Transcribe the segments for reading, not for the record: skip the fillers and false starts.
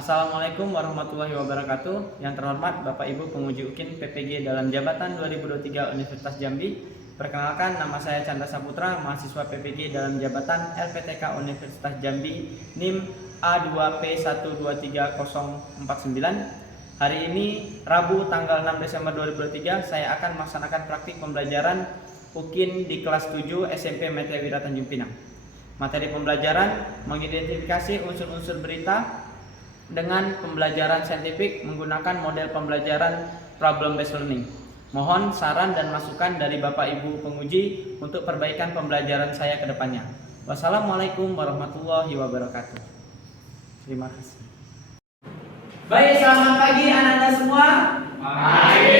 Assalamualaikum warahmatullahi wabarakatuh. Yang terhormat Bapak Ibu penguji UKIN PPG dalam jabatan 2023 Universitas Jambi. Perkenalkan, nama saya Chandra Saputra, mahasiswa PPG dalam jabatan LPTK Universitas Jambi, NIM A2P123049. Hari ini Rabu tanggal 6 Desember 2023 saya akan melaksanakan praktik pembelajaran UKIN di kelas 7 SMP Metria Wira Tanjung Pinang. Materi pembelajaran mengidentifikasi unsur-unsur berita dengan pembelajaran saintifik menggunakan model pembelajaran problem based learning. Mohon saran dan masukan dari Bapak Ibu penguji untuk perbaikan pembelajaran saya ke depannya. Wassalamualaikum warahmatullahi wabarakatuh. Terima kasih. Baik, selamat pagi anak-anak semua. Pagi.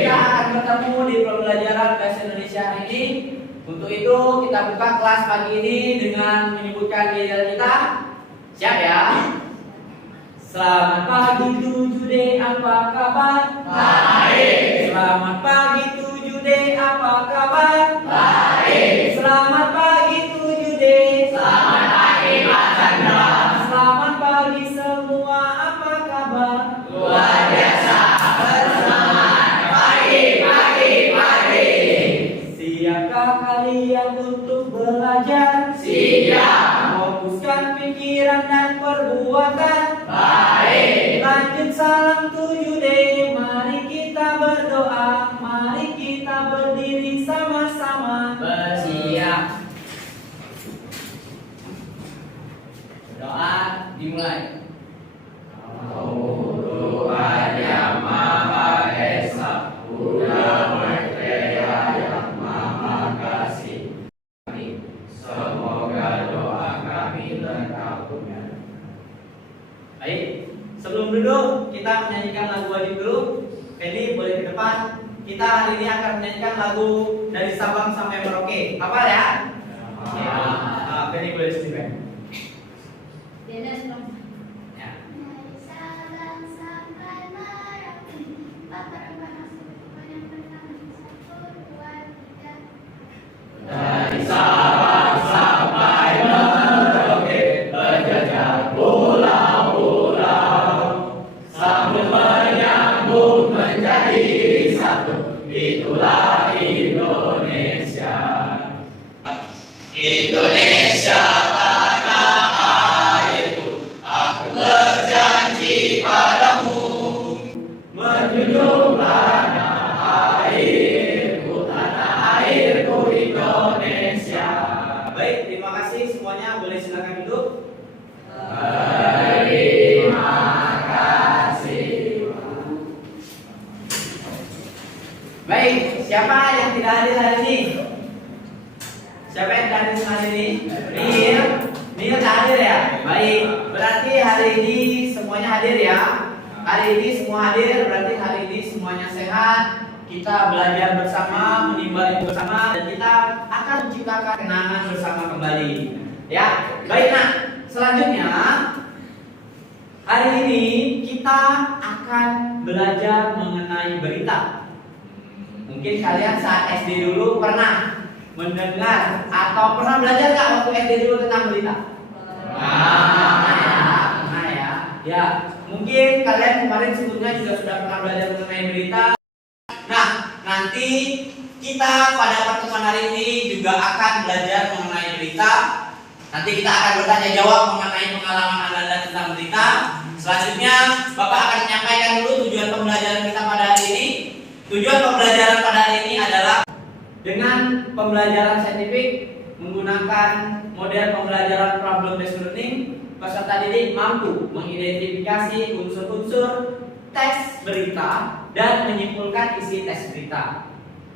Kita akan bertemu di pembelajaran bahasa Indonesia hari ini. Untuk itu kita buka kelas pagi ini dengan menyebutkan diri kita. Siap ya? Selamat pagi 7D, apa kabar? Baik. Selamat pagi 7D, apa kabar? Baik. Selamat pagi 7D. Selamat pagi Pak Chandra. Selamat pagi semua, apa kabar? Luar biasa, bersemangat. Pagi. Siapkah kalian untuk belajar? Siap. Fokuskan pikiran dan perbuatan. Baik. Lanjut salam 7D. Mari kita berdoa. Mari kita berdiri sama-sama. Bersiap. Doa dimulai. Tuhan yang Maha Esa, Buddha Maitreya yang Maha Kasih. Semoga doa kami terkabulkan. Baik, sebelum duduk kita menyanyikan lagu wajib dulu. Jadi boleh ke depan. Kita hari ini akan menyanyikan lagu dari Sabang sampai Merauke. Hafal ya? Oke. Jadi boleh istimewa. Ya. Dari Sabang sampai Merauke, berjajah pulau-pulau, sambut menyambut menjadi satu, itulah Indonesia. Indonesia tanah airku, aku berjanji padamu, menjunjung tanah airku Indonesia. Baik, terima kasih semuanya. Boleh silakan duduk. Terima kasih. Baik, siapa yang tidak hadir hari ini? Siapa yang tidak hadir hari ini? Nil tak hadir ya? Baik, berarti hari ini semuanya hadir ya. Hari ini semua hadir, berarti hari ini semuanya sehat. Kita belajar bersama, menimba ilmu bersama, dan kita akan menciptakan kenangan bersama kembali. Ya, baik. Nah, selanjutnya hari ini kita akan belajar mengenai berita. Mungkin kalian saat SD dulu pernah mendengar atau pernah belajar nggak waktu SD dulu tentang berita? Pernah ya. Ya, mungkin kalian kemarin sebelumnya juga sudah pernah belajar mengenai berita. Nah, nanti kita pada pertemuan hari ini juga akan belajar mengenai berita. Nanti kita akan bertanya jawab mengenai pengalaman Anda tentang berita. Selanjutnya, Bapak akan menyampaikan dulu tujuan pembelajaran kita pada hari ini. Tujuan pembelajaran pada hari ini adalah dengan pembelajaran saintifik menggunakan model pembelajaran problem based learning, peserta didik mampu mengidentifikasi unsur-unsur teks berita dan menyimpulkan isi teks berita.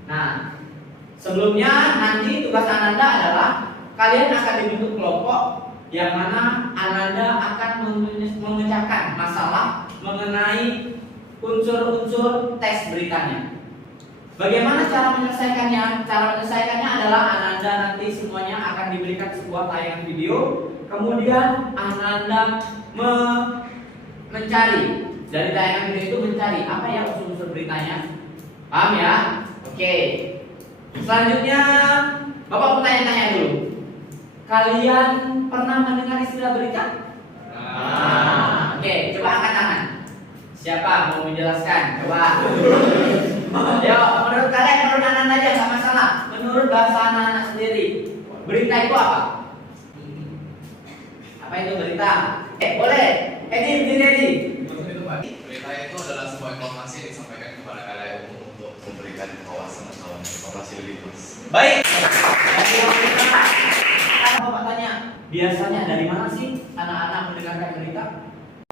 Nah, sebelumnya nanti tugas Ananda adalah kalian akan dibentuk kelompok yang mana Ananda akan memecahkan masalah mengenai unsur-unsur teks beritanya. Bagaimana cara menyelesaikannya? Cara menyelesaikannya adalah Ananda nanti semuanya akan diberikan sebuah tayangan video. Kemudian Ananda mencari dari tayangan video itu, mencari apa ya unsur-unsur beritanya. Paham ya? Oke. Selanjutnya Bapak mau tanya-tanya dulu. Kalian pernah mendengar istilah berita? Oke, angkat tangan. Siapa mau menjelaskan? Coba. Yo, menurut kalian, menurut anak aja nggak masalah. Menurut bahasa anak sendiri, berita itu apa? Apa itu berita? Boleh. Edi, berdiri Edi. Berita itu adalah sebuah informasi yang disampaikan kepada kalian umum untuk memberikan wawasan atau informasi lebih luas. Baik. Bapak tanya, biasanya dari mana sih anak-anak mendengarkan berita?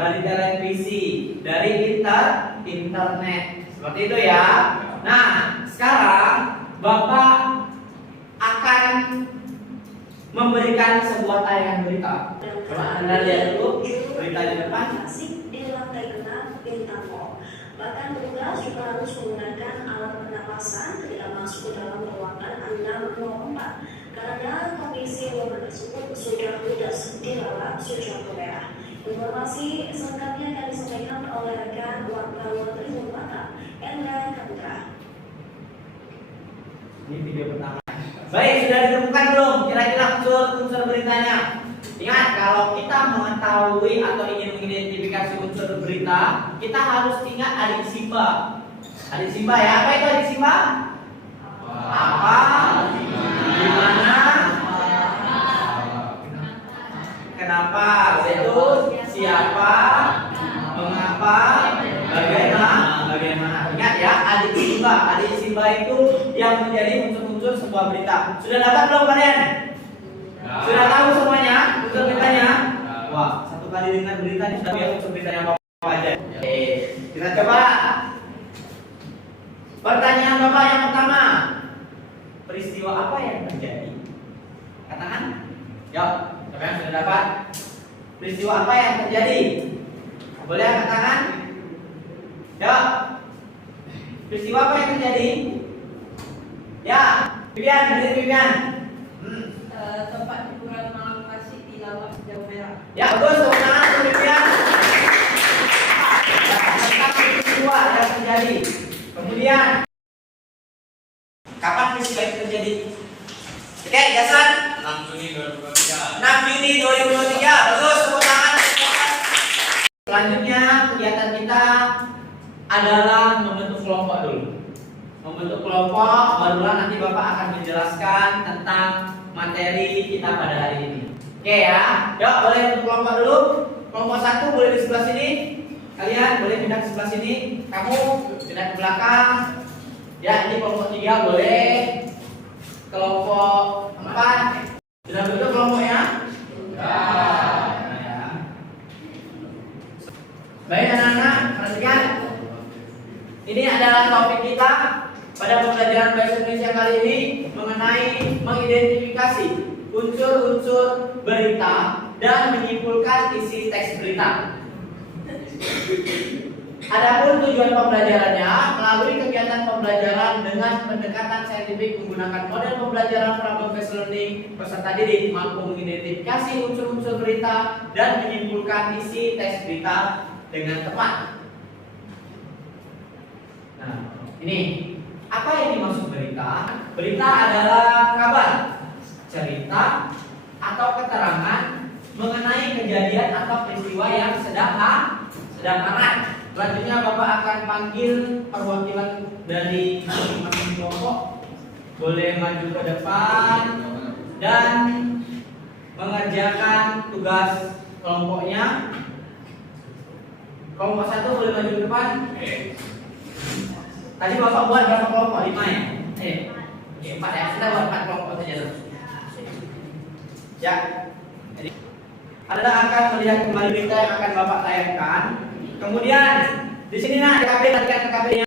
Dari televisi, dari internet. Seperti itu ya. Nah, sekarang Bapak akan memberikan sebuah tayangan berita. Coba Anda lihat dulu berita di depan. Di lantai 6 bintang mall. Bahkan petugas juga harus menggunakan alat pernapasan ketika masuk ke dalam ruangan 604 karena kondisi ruangan tersebut sudah tidak dilalap sejak merah. Informasi selengkapnya akan disampaikan oleh rekan wartawan Tribun Mata, Endra Kaputra. Ini video pertama. Baik, sudah ditemukan belum kira-kira unsur beritanya? Ingat, kalau kita mengetahui atau ingin mengidentifikasi unsur berita, kita harus ingat adik Simba. Adik Simba ya, apa itu adik Simba? Apa? Di mana? Kenapa? Itu siapa? Mengapa? Bagaimana? Ingat ya, adik Simba. Adik Simba itu yang menjadi unsur-unsur sebuah berita. Sudah dapat belum kalian? Sudah tahu semuanya unsur beritanya? Wah, satu kali dengar beritanya sudah tahu unsur beritanya apa aja. Oke, kita coba. Pertanyaan Bapak yang pertama, peristiwa apa yang terjadi? Katakan. Yuk, siapa yang sudah dapat? Peristiwa apa yang terjadi? Boleh katakan? Yuk. Peristiwa apa yang terjadi? Ya, Vivian, berdiri Vivian. Tempat hiburan malam klasik di Lawak Jauh Merah. Ya, bagus, tepuk tangan untuk Vivian. Tentang peristiwa yang terjadi. Kemudian, kapan peristiwa itu terjadi? Oke, Jason. 6 Juni 2023. 6 Juni 2023. Bagus, tepuk tangan. Selanjutnya, kegiatan kita adalah membentuk kelompok dulu. Membentuk kelompok, barulah nanti Bapak akan menjelaskan tentang materi kita pada hari ini. Oke ya, yuk boleh bentuk kelompok dulu. Kelompok 1 boleh di sebelah sini. Kalian boleh pindah ke sebelah sini. Kamu pindah ke belakang. Ya, ini kelompok 3 boleh. Kelompok 4 sudah bentuk kelompoknya? Ya. Baik anak-anak, perhatikan. Ini adalah topik kita pada pembelajaran bahasa Indonesia kali ini mengenai mengidentifikasi unsur-unsur berita dan menyimpulkan isi teks berita. Adapun tujuan pembelajarannya melalui kegiatan pembelajaran dengan pendekatan saintifik menggunakan model pembelajaran problem-based learning, peserta didik mampu mengidentifikasi unsur-unsur berita dan menyimpulkan isi teks berita dengan tepat. Nah, ini apa yang dimaksud berita? Berita adalah kabar, cerita, atau keterangan mengenai kejadian atau peristiwa yang sedang hangat. Selanjutnya Bapak akan panggil perwakilan dari masing-masing kelompok. Boleh maju ke depan dan mengerjakan tugas kelompoknya. Kelompok 1 boleh maju ke depan. Tadi Bapak buat berapa kelompok? 5 ya? 4 ya? Kita buat 4 kelompok saja dulu. Ya. Jadi Anda akan melihat kembali berita yang akan Bapak tayangkan. Kemudian di sini TKP-nya.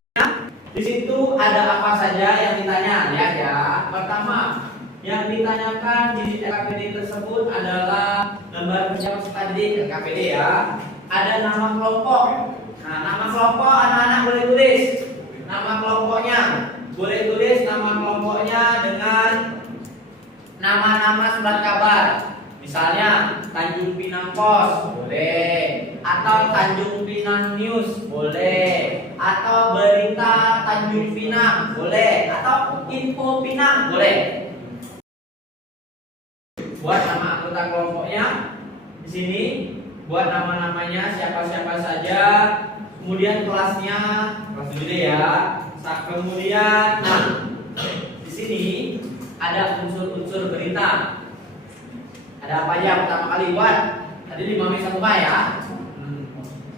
Di situ ada apa saja yang ditanya. Lihat ya. Pertama, yang ditanyakan di TKPD tersebut adalah lembar kerja peserta didik TKPD ya. Ada nama kelompok. Nah, nama kelompok anak-anak boleh tulis. Nama kelompoknya boleh tulis nama kelompoknya dengan nama-nama surat kabar. Misalnya Tanjung Pinang Pos boleh, atau Tanjung Pinang News boleh, atau Berita Tanjung Pinang boleh, atau Info Pinang boleh. Buat nama anggota kelompoknya di sini. buat nama-namanya siapa-siapa saja, kemudian kelasnya, kelas dulu deh ya. Kemudian, nah, di sini ada unsur-unsur berita. Ada apa aja pertama kali buat? Tadi 5 menit 1 ya.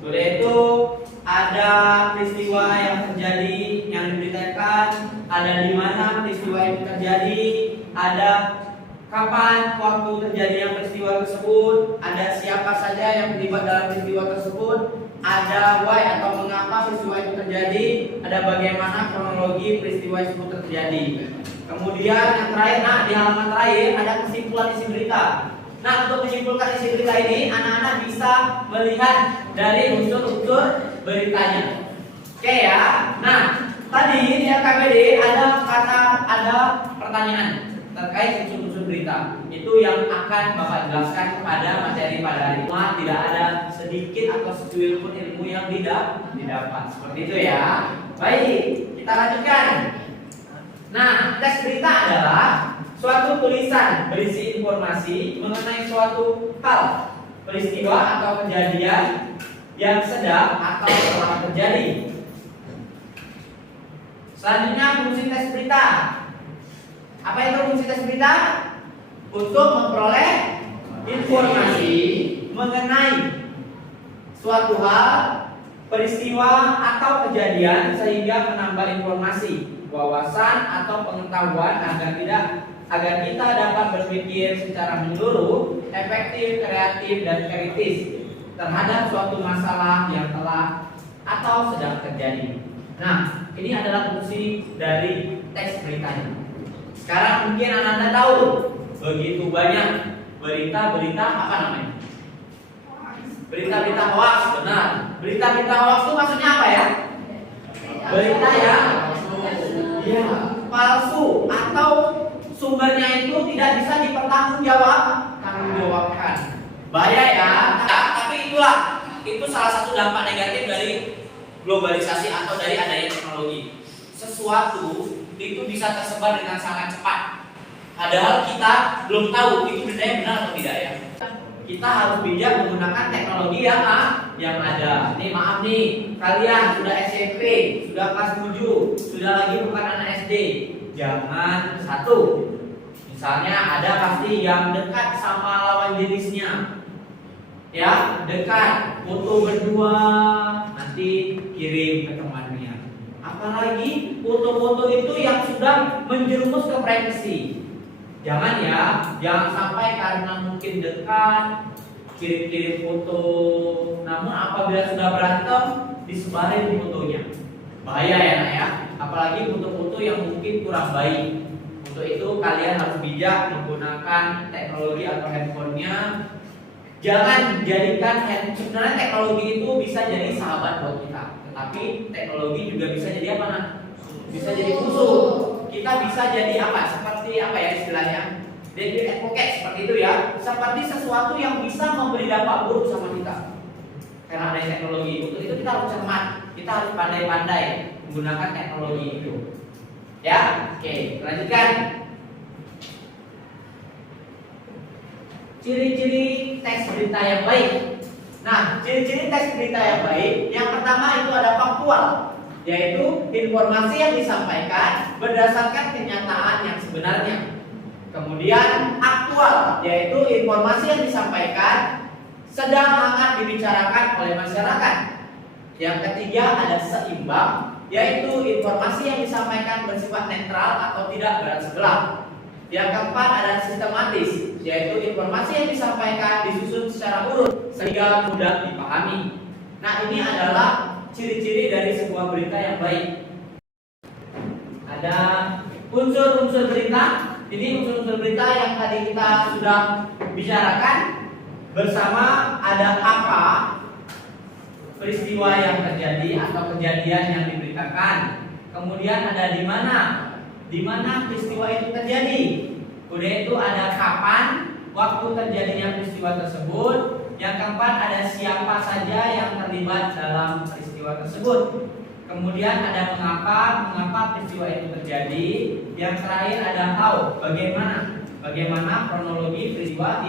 Sudah itu ada peristiwa yang terjadi yang diberitakan, ada di mana peristiwa itu terjadi, ada kapan waktu terjadinya peristiwa tersebut, ada siapa saja yang terlibat dalam peristiwa tersebut, ada why atau mengapa peristiwa itu terjadi, ada bagaimana kronologi peristiwa tersebut terjadi. Kemudian yang terakhir, nah di halaman terakhir ada kesimpulan isi berita. Nah, untuk menyimpulkan isi berita ini, anak-anak bisa melihat dari unsur-unsur beritanya. Oke ya. Nah, tadi di RKPD ada pertanyaan terkait unsur-unsur berita. Itu yang akan Bapak jelaskan kepada materi pada hari ini. Tidak ada sedikit atau secuil pun ilmu yang didapat. Seperti itu ya. Baik, kita lanjutkan. Nah, teks berita adalah suatu tulisan berisi informasi mengenai suatu hal, peristiwa atau kejadian yang sedang atau telah terjadi. Selanjutnya fungsi tes berita. Apa itu fungsi tes berita? Untuk memperoleh informasi mengenai suatu hal, peristiwa atau kejadian sehingga menambah informasi, wawasan atau pengetahuan agar kita dapat berpikir secara menyeluruh, efektif, kreatif, dan kritis terhadap suatu masalah yang telah atau sedang terjadi. Nah, ini adalah fungsi dari teks beritanya. Sekarang mungkin Anda tahu begitu banyak berita-berita apa namanya? Berita-berita hoax, benar. Berita-berita hoax itu maksudnya apa ya? Berita yang palsu atau sumbernya itu tidak bisa dipertanggungjawabkan. Bahaya ya. Tapi itu salah satu dampak negatif dari globalisasi atau dari adanya teknologi. Sesuatu itu bisa tersebar dengan sangat cepat. Padahal kita belum tahu itu beritanya benar atau tidak ya. Kita harus bijak menggunakan teknologi yang ada. Nih maaf nih, kalian sudah SMP, sudah kelas 7, sudah lagi bukan anak SD. Jangan misalnya ada pasti yang dekat sama lawan jenisnya. Ya, dekat, foto berdua, nanti kirim ke temannya. Apalagi foto-foto itu yang sudah menjerumus ke privasi. Jangan ya, jangan sampai karena mungkin dekat kirim-kirim foto, namun apabila sudah berantem disebarin fotonya. Bahaya ya nak ya, apalagi foto-foto yang mungkin kurang baik. Untuk itu kalian harus bijak menggunakan teknologi atau handphonenya. Jangan jadikan sebenarnya teknologi itu bisa jadi sahabat buat kita, tetapi teknologi juga bisa jadi apa nak? Bisa jadi musuh. Kita bisa jadi apa? Seperti apa ya istilahnya? Devil advocate seperti itu ya. Seperti sesuatu yang bisa memberi dampak buruk sama kita. Karena ada teknologi. Untuk itu kita harus cermat. Kita harus pandai-pandai menggunakan teknologi itu. Ya, oke, lanjutkan. Ciri-ciri teks berita yang baik. Nah, ciri-ciri teks berita yang baik, yang pertama itu ada faktual, yaitu informasi yang disampaikan berdasarkan kenyataan yang sebenarnya. Kemudian aktual, yaitu informasi yang disampaikan sedang hangat dibicarakan oleh masyarakat. Yang ketiga ada seimbang, yaitu informasi yang disampaikan bersifat netral atau tidak berat sebelah. Yang keempat ada sistematis, yaitu informasi yang disampaikan disusun secara urut sehingga mudah dipahami. Nah, ini adalah ciri-ciri dari sebuah berita yang baik. Ada unsur-unsur berita. Ini unsur-unsur berita yang tadi kita sudah bicarakan bersama. Ada apa peristiwa yang terjadi atau kejadian yang diberitakan. Kemudian ada di mana peristiwa itu terjadi. Kemudian itu ada kapan waktu terjadinya peristiwa tersebut. Yang keempat ada siapa saja yang terlibat dalam peristiwa tersebut. Kemudian ada mengapa peristiwa itu terjadi. Yang terakhir ada how, bagaimana kronologi peristiwa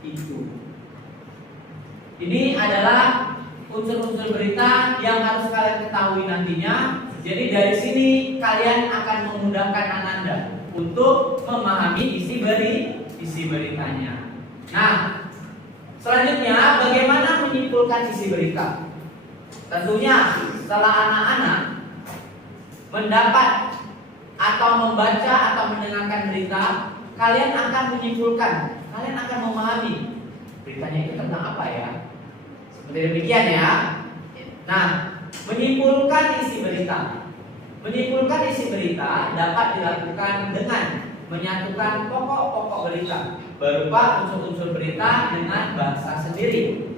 itu. Ini adalah unsur-unsur berita yang harus kalian ketahui nantinya. Jadi dari sini kalian akan memudahkan Ananda untuk memahami isi beritanya. Nah, selanjutnya bagaimana menyimpulkan isi berita? Tentunya setelah anak-anak mendapat atau membaca atau mendengarkan berita, kalian akan menyimpulkan, kalian akan memahami beritanya itu tentang apa ya. Seperti demikian ya. Nah, menyimpulkan isi berita. Menyimpulkan isi berita dapat dilakukan dengan menyatukan pokok-pokok berita berupa unsur-unsur berita dengan bahasa sendiri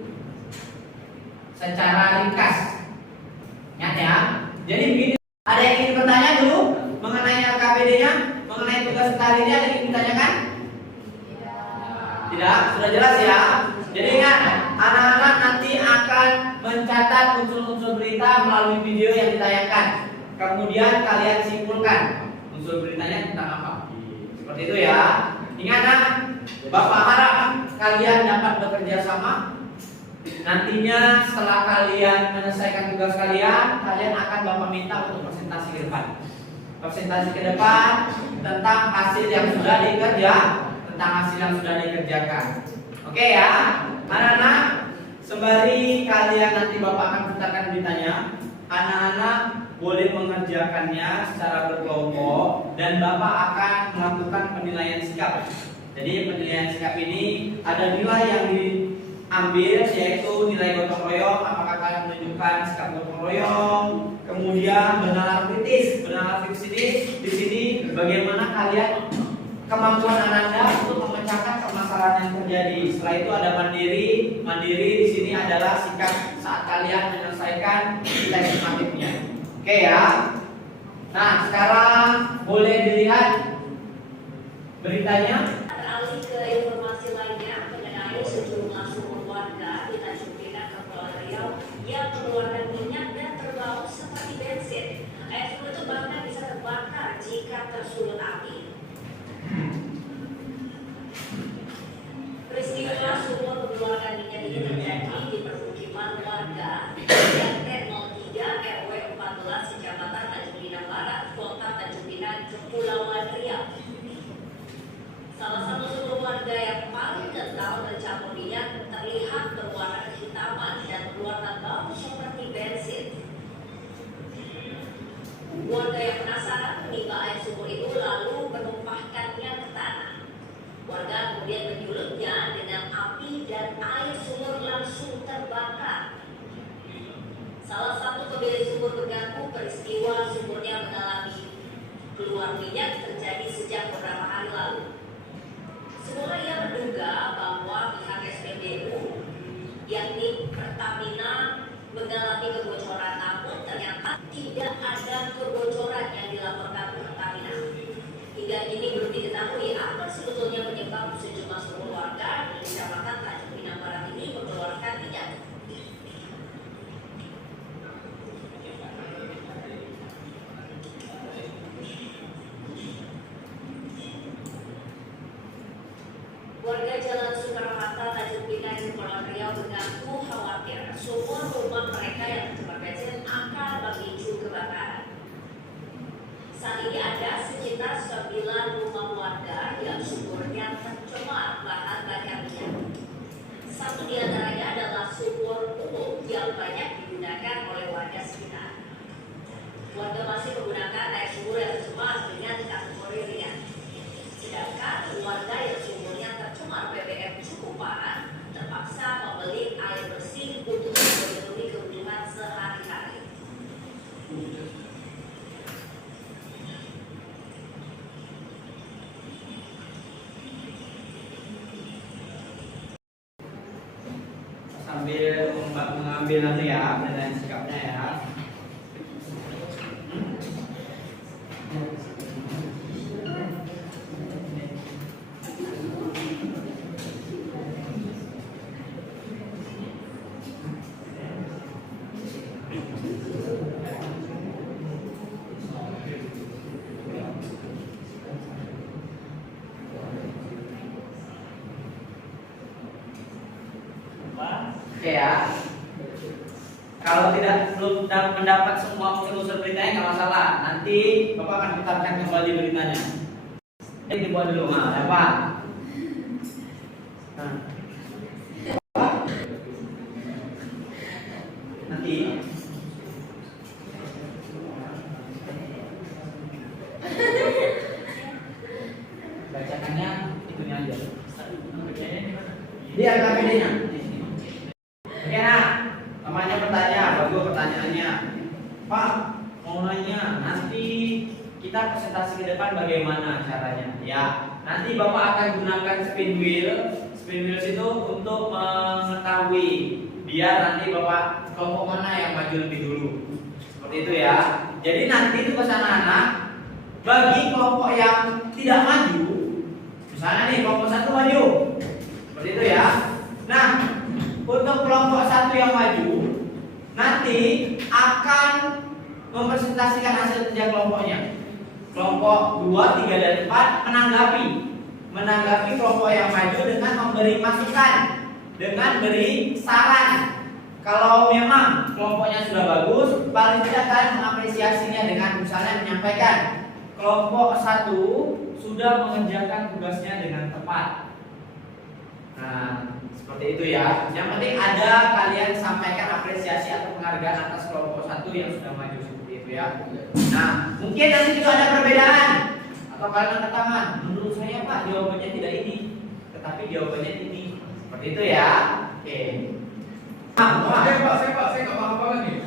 secara ringkas. Ingat ya. Jadi begini, ada yang ingin bertanya dulu mengenai LKPD-nya, mengenai tugas kita hari ini, ada yang ingin ditanyakan? Tidak, sudah jelas ya. Jadi ingat, anak-anak nanti akan mencatat unsur-unsur berita melalui video yang ditayangkan. Kemudian kalian simpulkan unsur beritanya tentang apa. Seperti itu ya. Ingat, Bapak harap kalian dapat bekerja sama. Nantinya setelah kalian menyelesaikan tugas kalian, kalian akan Bapak minta untuk presentasi ke depan. Presentasi ke depan tentang hasil yang sudah dikerjakan. Oke ya, anak-anak, sembari kalian nanti Bapak akan putarkan beritanya, anak-anak boleh mengerjakannya secara berkelompok dan Bapak akan melakukan penilaian sikap. Jadi penilaian sikap ini ada nilai yang diambil, yaitu nilai gotong royong, apakah kalian menunjukkan sikap gotong royong, kemudian benar kritis. Benar kritis ini di sini bagaimana kalian kemampuan Ananda untuk memecahkan permasalahan yang terjadi. Setelah itu ada mandiri. Mandiri di sini adalah sikap saat kalian menyelesaikan nilai sumatifnya. Oke ya. Nah, sekarang boleh dilihat beritanya. Beralih ke informasi lainnya mengenai sejumlah sumur warga di Tanjung Pinang, Kepulauan Riau yang mengeluarkan minyak dan berbau seperti bensin. Air sumur itu bahkan bisa terbakar jika tersulut api. Peristiwa sumur mengeluarkan minyak ini terjadi di permukiman warga RT03 RW 14 Kecamatan Tanjung Pinang Barat, Kota Tanjung Pinang, Kepulauan Riau. Salah satu sumur warga yang paling kental bercampur minyak terlihat berwarna kehitaman dan berwarna bau seperti bensin. Warga yang penasaran menimba air sumur itu lalu menumpahkannya ke tanah. Warga kemudian menyulutnya dengan api dan air sumur langsung terbakar. Salah satu pemilik sumur mengaku peristiwa sumurnya mengalami keluar minyak terjadi sejak beberapa hari lalu. Semula ia menduga bahwa pihak SPBU, yakni Pertamina, mengalami kebocoran, namun ternyata tidak ada kebocoran yang dilaporkan Pertamina. Hingga kini belum diketahui apa sebetulnya penyebab sejumlah sumur warga di Kecamatan Tanjung Pinang Barat ini mengeluarkan minyak. Warga Jalan Soekarno-Hatta, Tanjung Pinang, Kepulauan Riau mengaku khawatir sumur rumah mereka yang tercemar bensin akan memicu kebakaran. Saat ini ada sekitar 9 rumah warga yang sumurnya tercemar bahan bakar minyak. Satu di antaranya adalah sumur umum yang banyak digunakan oleh warga sekitar. Warga masih menggunakan air sumur yang tercemar dengan kategori ringan. Sedangkan warga yang sumurnya tercemar BBM cukup parah terpaksa membeli air bersih untuk memenuhi kebutuhan sehari-hari. Sambil mengambil nanti ya penilaian sikapnya ya. Oke Oke ya. Kalau belum mendapat semua unsur beritanya nggak masalah. Nanti Bapak akan putarkan kembali beritanya. Ini dibuat dulu, dapat. Nah. Nanti bacakannya itunya aja. Dia KPD-nya. Oke nah, namanya bertanya, bagus pertanyaannya. Pak, mau nanya, nanti kita presentasi ke depan bagaimana caranya? Ya, nanti Bapak akan gunakan spin wheel. Spin wheel itu untuk mengetahui biar nanti Bapak kelompok mana yang maju lebih dulu. Seperti itu ya. Jadi nanti itu pesan anak bagi kelompok yang tidak maju. Misalnya nih kelompok 1 maju. Seperti itu ya. Nah, untuk kelompok 1 yang maju nanti akan mempresentasikan hasil kerja kelompoknya. Kelompok 2, 3, dan 4 menanggapi kelompok yang maju dengan memberi masukan, dengan beri saran. Kalau memang kelompoknya sudah bagus, paling tidak kalian mengapresiasinya dengan misalnya menyampaikan kelompok 1 sudah mengerjakan tugasnya dengan tepat. Nah, seperti itu ya. Yang penting ada kalian sampaikan apresiasi atau penghargaan atas kelompok 1 yang sudah maju seperti itu ya. Nah, mungkin nanti juga ada perbedaan atau kalian angkat tangan. Menurut saya Pak, jawabannya tidak ini, tetapi jawabannya ini. Seperti itu ya. Oke. Saya nggak paham banget nih.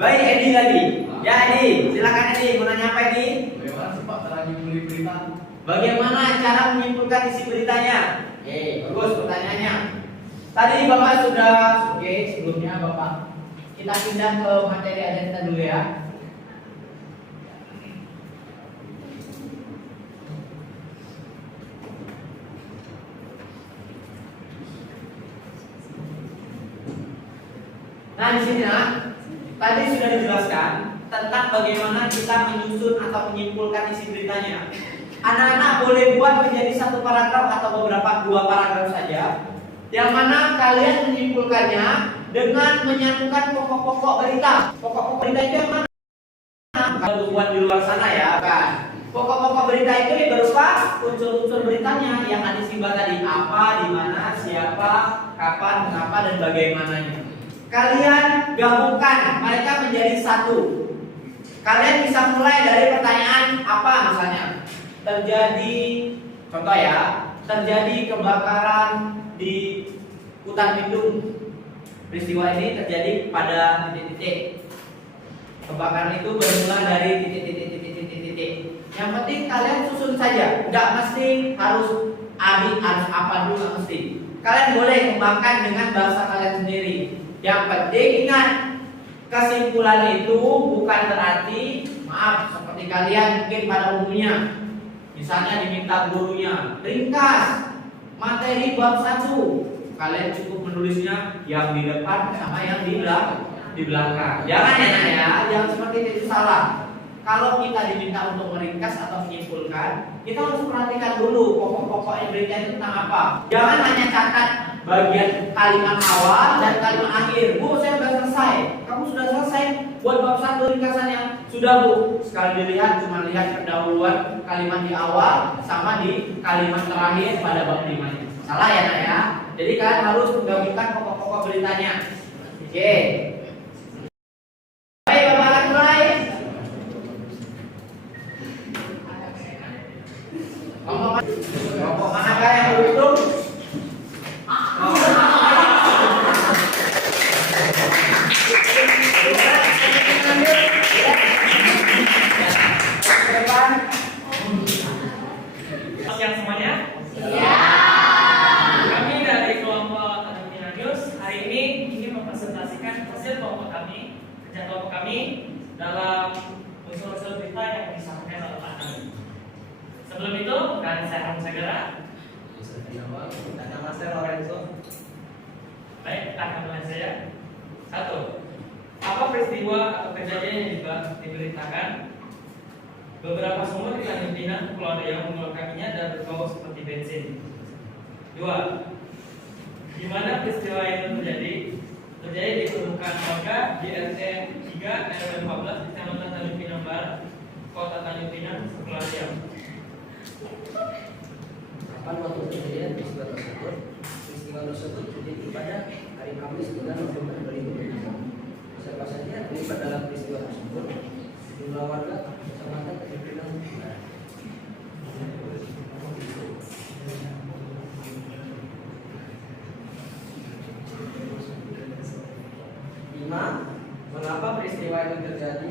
Baik, Edi lagi. Ya Edi, silakan Edi. Mau nanya apa Edi? Bagaimana sih Pak cara nyimpulin berita? Bagaimana cara menyimpulkan isi beritanya? Oke, bagus pertanyaannya. Tadi Bapak sudah, oke, sebelumnya Bapak kita pindah ke materi agenda dulu ya. Nah di sini tadi sudah dijelaskan tentang bagaimana kita menyusun atau menyimpulkan isi beritanya. Anak-anak boleh buat menjadi satu paragraf atau dua paragraf saja, yang mana kalian menyimpulkannya dengan menyatukan pokok-pokok berita. Pokok-pokok berita itu yang mana? Kalau buat di luar sana ya, kan? Pokok-pokok berita itu berupa unsur-unsur beritanya yang ada simbol tadi, apa, di mana, siapa, kapan, mengapa, dan bagaimananya. Kalian gabungkan mereka menjadi satu. Kalian bisa mulai dari pertanyaan apa misalnya. Terjadi, contoh ya, terjadi kebakaran di hutan lindung. Peristiwa ini terjadi pada titik-titik. Kebakaran itu bermula dari titik-titik. Yang penting kalian susun saja, nggak mesti harus apa dulu, nggak mesti. Kalian boleh kembangkan dengan bahasa kalian sendiri. Yang penting ingat, kesimpulan itu bukan berarti, maaf, seperti kalian mungkin pada umumnya, misalnya diminta gurunya ringkas materi bab 1, kalian cukup menulisnya yang di depan sama yang di belakang. Jangan ya, jangan seperti itu, salah. Kalau kita diminta untuk meringkas atau menyimpulkan, kita harus perhatikan dulu pokok-pokoknya berita itu tentang apa. Jangan hanya catat bagian kalimat awal dan kalimat akhir. Bu, saya sudah selesai. Kamu sudah selesai buat bab 1 ringkasannya? Sudah Bu. Sekali dilihat cuma lihat pendahuluan kalimat di awal sama di kalimat terakhir pada bab 5. Salah ya Nak ya? Jadi kalian harus menggabungkan pokok-pokok beritanya. Oke. Baik, Bapak akan mulai. Kelompok manakah yang beruntung? Siap semuanya? Ya. Kami dari kelompok Adaptinarius hari ini ingin mempresentasikan hasil kelompok kami, kerja kelompok kami dalam unsur-unsur berita yang disampaikan oleh Pak kami. Sebelum itu, akan saya akan segera. Nama saya Lorenzo. Baik, kita akan mulai saja. 1. Apa peristiwa atau kejadian yang diberitakan? Beberapa sumur di Tanjung Pinang, Pulau Riau mengeluarkan minyak dan berbau seperti bensin. 2. Gimana peristiwa itu terjadi? Terjadi di permukaan warga di RT 3 RW 14 Kecamatan Tanjung Pinang Barat, Kota Tanjung Pinang, Kepulauan Riau. Kapan waktu kejadian peristiwa tersebut? Peristiwa tersebut terjadi pada hari Kamis 9 November 2020. Siapa saja terlibat dalam peristiwa tersebut? Jumlah warga Kecamatan Tanjung Pinang Barat. 5. Mengapa peristiwa itu terjadi?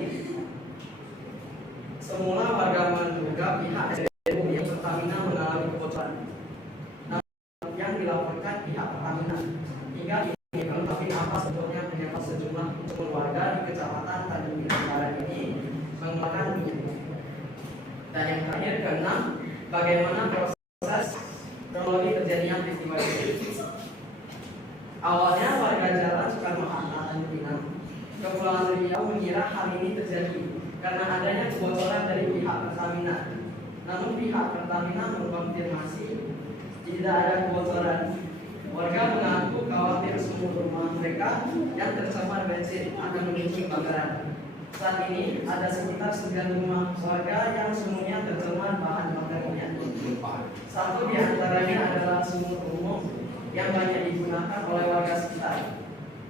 Semula warga menduga pihak SDU yang Pertamina mengalami kebocoran. Namun yang dilaporkan pihak Pertamina hingga ini tetapi apa sebetulnya penyebab sejumlah warga di Kecamatan Tanjung Pinang Barat ini mengeluarkan minyak. Dan yang terakhir keenam, bagaimana proses kronologi terjadinya peristiwa itu? Awalnya warga jalan Soekarno-Hatta Tanjung Pinang, Kepulauan Riau mengira hal ini terjadi karena adanya kebocoran dari pihak Pertamina. Namun pihak Pertamina mengkonfirmasi tidak ada kebocoran. Warga mengaku khawatir sumur rumah mereka yang tercemar bensin akan memicu kebakaran. Saat ini ada sekitar 9 rumah warga yang sumurnya tercemar bahan bakar minyak. Satu di antaranya adalah sumur umum yang banyak digunakan oleh warga sekitar.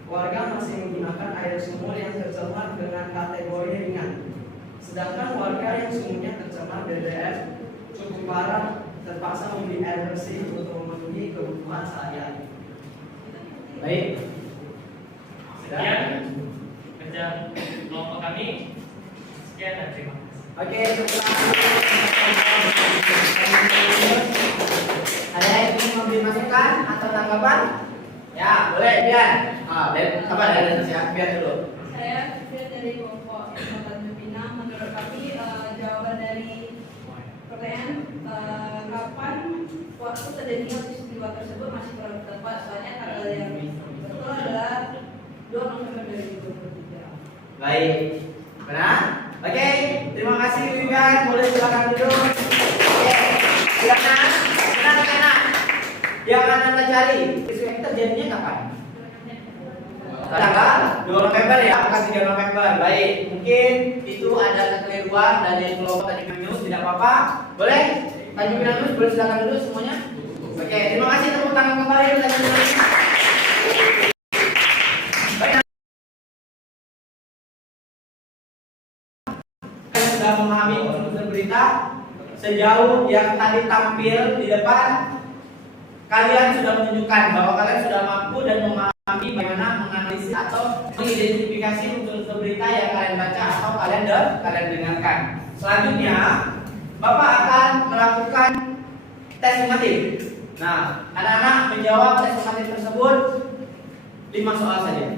Warga masih menggunakan air sumur yang tercemar dengan kategori ringan. Sedangkan warga yang sumurnya tercemar BBM cukup parah terpaksa membeli air bersih untuk memenuhi kebutuhan sehari-hari. Baik. Sekian kerja kelompok kami. Sekian dan terima kasih. Oke, ada yang ingin memberi masukan atau tanggapan? Ya, boleh, Bian. Dari siapa? Bian dulu. Saya dari kelompok Tanjung Pinang. Menurut kami jawaban dari pertanyaan kapan waktu terjadinya peristiwa tersebut masih kurang tepat, soalnya tanggal yang betul adalah 2 November 2023. Baik, benar? Oke, terima kasih Bian. Boleh silakan duduk. Oke, silakan. Benar. Yang Anda cari, peristiwa itu terjadinya kapan? Tanggal 2 November ya, bukan 3 November. Baik, mungkin itu ada kekeliruan dari kelompok Tanjung Pinang News, tidak apa-apa. Boleh? Tanjung Pinang News, boleh silakan dulu semuanya. Oke, terima kasih, tepuk tangan kembali untuk Tanjung Pinang News. Baik, kalian sudah memahami unsur berita sejauh yang tadi tampil di depan. Kalian sudah menunjukkan bahwa kalian sudah mampu dan memahami bagaimana menganalisis atau mengidentifikasi unsur berita yang kalian baca atau kalian dengarkan. Selanjutnya, Bapak akan melakukan tes sumatif. Nah, anak-anak menjawab tes sumatif tersebut 5 soal saja.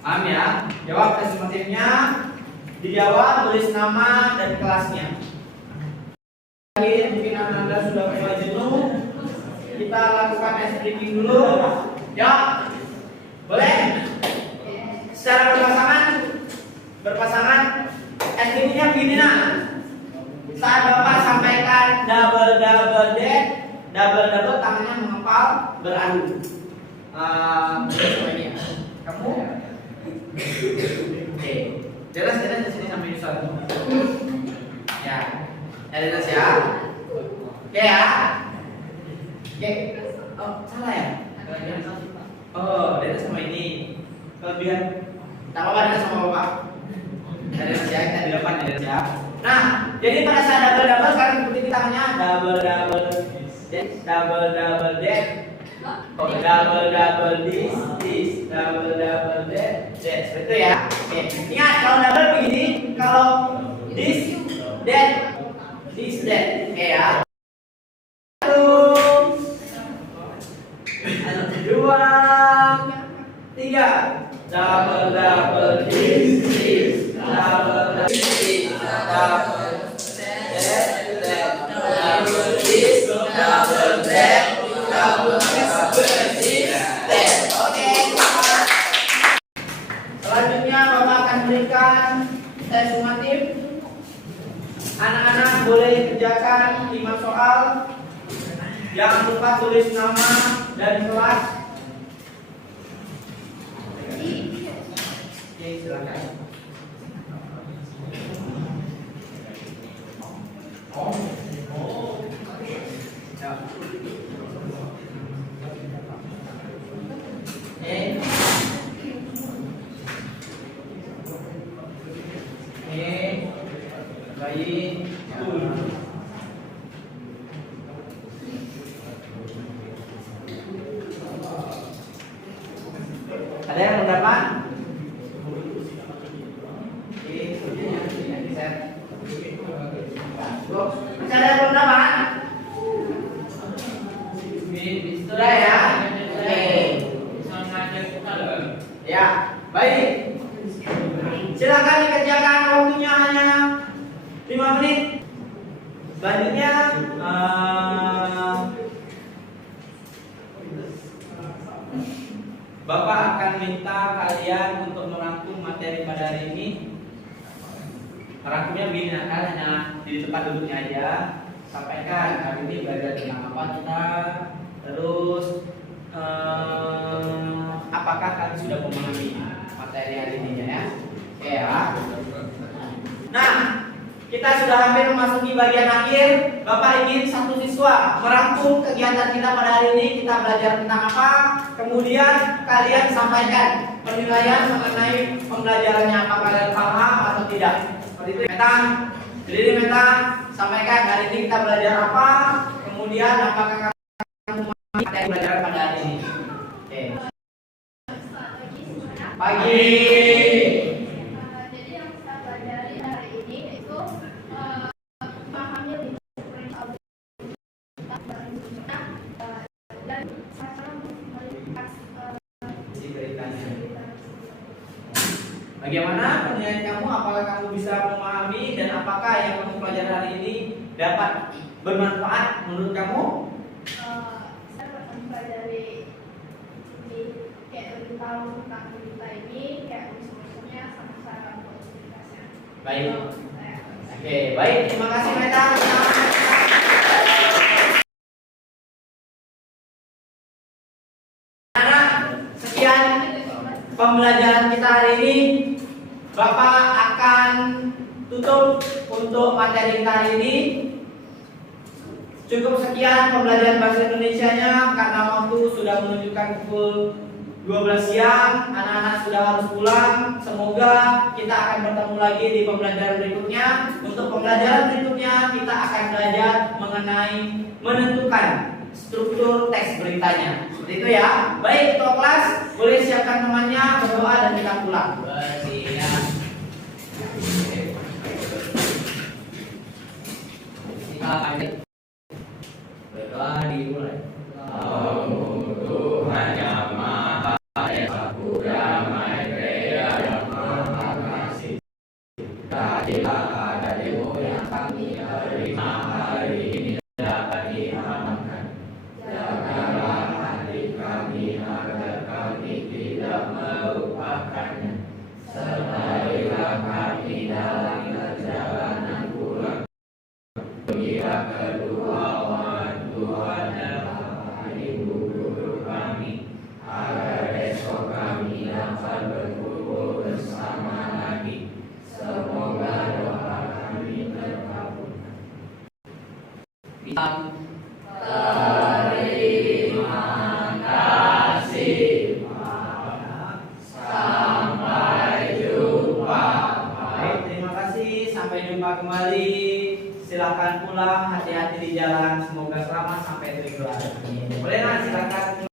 Paham ya? Jawab tes sumatifnya, dijawab, tulis nama dan kelasnya. Mungkin Anda sudah mulai jenuh. Kita lakukan ice breaking dulu. Ya, boleh? Secara berpasangan. Ice breakingnya begini nak. Saat Bapak sampaikan double tangannya mengepal beradu. Ini kamu. Oke. Jelas di sini sampai di sana. Ya. Jelas ya. Oke ya. Oke, oh salah ya? Oh, Dada sama ini kelebihan. Tak apa-apa, Dada sama Bapak. Dada ya, kita di depan Dada ya. Nah, jadi pada saat double sekarang ikuti tangannya double this, double that, seperti itu ya. Oke, ingat kalau double begini, kalau this, that. Oke ya. 2, 3, double this, double this, double that, Oke. Selanjutnya Bapak akan berikan tes sumatif. Anak-anak boleh kerjakan 5 soal. Jangan lupa tulis nama dan kelas. baik. Ada yang mendapat? Masih ada yang mendapat? Sudah ya? Oke. Ya, baik. Silakan dikerjakan, waktunya hanya 5 menit. Selanjutnya Bapak akan minta kalian untuk merangkum materi pada hari ini. Merangkumnya begini, hanya di tempat duduknya aja. Sampaikan hari ini belajar tentang apa kita, terus apakah kalian sudah memahami materi hari ini ya? Oke ya. Nah, kita sudah hampir memasuki bagian akhir. Bapak ingin satu siswa merangkum kegiatan kita pada hari ini. Kita belajar tentang apa? Kemudian kalian sampaikan penilaian mengenai pembelajarannya, apakah kalian paham atau tidak. Seperti itu. Metang, berdiri Metang, sampaikan hari ini kita belajar apa. Kemudian apakah kamu memahami materi pelajaran pada hari ini. Oke. Pagi. Jadi yang kita pelajari hari ini itu memahami dan cara melihat Diberikannya. Bagaimana penilaian kamu? Apakah kamu bisa memahami dan apakah yang kamu pelajari hari ini dapat bermanfaat menurut kamu? saya mempelajari ini kayak lebih tahu tentang berita ini kayak unsur-unsurnya sama cara komunikasinya. Baik. Oke, baik. Terima kasih Meta. Anak, sekian pembelajaran kita hari ini. Bapak akan tutup untuk materi kita hari ini. Cukup sekian pembelajaran bahasa Indonesianya karena waktu sudah menunjukkan pukul 12 siang, anak-anak sudah harus pulang. Semoga kita akan bertemu lagi di pembelajaran berikutnya. Untuk pembelajaran berikutnya kita akan belajar mengenai menentukan struktur teks beritanya. Seperti itu ya. Baik, ketua kelas boleh siapkan temannya, berdoa dan kita pulang. Bersiap. Kita akan berdoa dimulai. Tuhan yang Maha Esa, damai Pria yang Maha Kasih. Jadilah darimu yang kami terima hari ini dapat diamankan. Jagalah hati kami agar kami tidak melupakannya. Sertailah kami dalam perjalanan pulang. Bila kedua orang Tuhan dan Ibu Guru kami, agar esok kami dapat berkumpul bersama lagi. Semoga doa kami terkabul. Terima kasih. Sampai jumpa. Baik, terima kasih. Sampai jumpa kembali. Silakan pulang, hati-hati di jalan. Semoga selamat sampai tujuan. Boleh silakan.